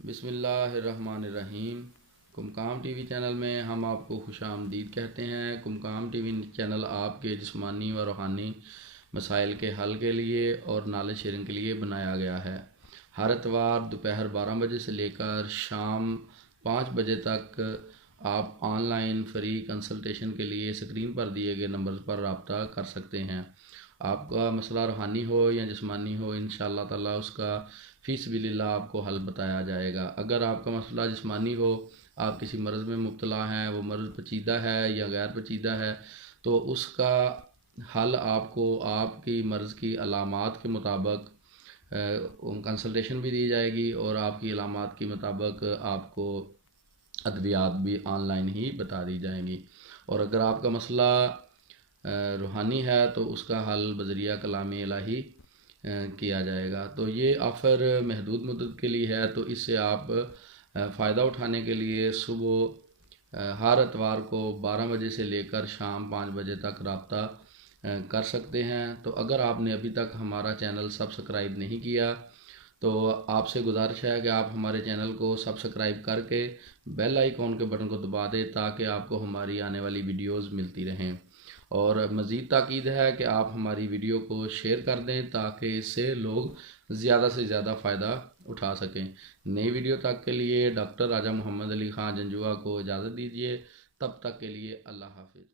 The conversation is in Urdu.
بسم اللہ الرحمن الرحیم۔ قمقام ٹی وی چینل میں ہم آپ کو خوش آمدید کہتے ہیں۔ قمقام ٹی وی چینل آپ کے جسمانی و روحانی مسائل کے حل کے لیے اور نالج شیئرنگ کے لیے بنایا گیا ہے۔ ہر اتوار دوپہر 12 بجے سے لے کر شام 5 بجے تک آپ آن لائن فری کنسلٹیشن کے لیے اسکرین پر دیے گئے نمبر پر رابطہ کر سکتے ہیں۔ آپ کا مسئلہ روحانی ہو یا جسمانی ہو، انشاءاللہ تعالی اس کا فی سبیل اللہ آپ کو حل بتایا جائے گا۔ اگر آپ کا مسئلہ جسمانی ہو، آپ کسی مرض میں مبتلا ہیں، وہ مرض پیچیدہ ہے یا غیر پیچیدہ ہے، تو اس کا حل آپ کو آپ کی مرض کی علامات کے مطابق کنسلٹیشن بھی دی جائے گی، اور آپ کی علامات کے مطابق آپ کو ادویات بھی آن لائن ہی بتا دی جائیں گی۔ اور اگر آپ کا مسئلہ روحانی ہے تو اس کا حل بذریعہ کلام الہی کیا جائے گا۔ تو یہ آفر محدود مدت کے لیے ہے، تو اس سے آپ فائدہ اٹھانے کے لیے صبح ہر اتوار کو 12 بجے سے لے کر شام 5 بجے تک رابطہ کر سکتے ہیں۔ تو اگر آپ نے ابھی تک ہمارا چینل سبسکرائب نہیں کیا تو آپ سے گزارش ہے کہ آپ ہمارے چینل کو سبسکرائب کر کے بیل آئیکن کے بٹن کو دبا دیں تاکہ آپ کو ہماری آنے والی ویڈیوز ملتی رہیں۔ اور مزید تاکید ہے کہ آپ ہماری ویڈیو کو شیئر کر دیں تاکہ اس سے لوگ زیادہ سے زیادہ فائدہ اٹھا سکیں۔ نئی ویڈیو تک کے لیے ڈاکٹر راجہ محمد علی خان جنجوعہ کو اجازت دیجیے۔ تب تک کے لیے اللہ حافظ۔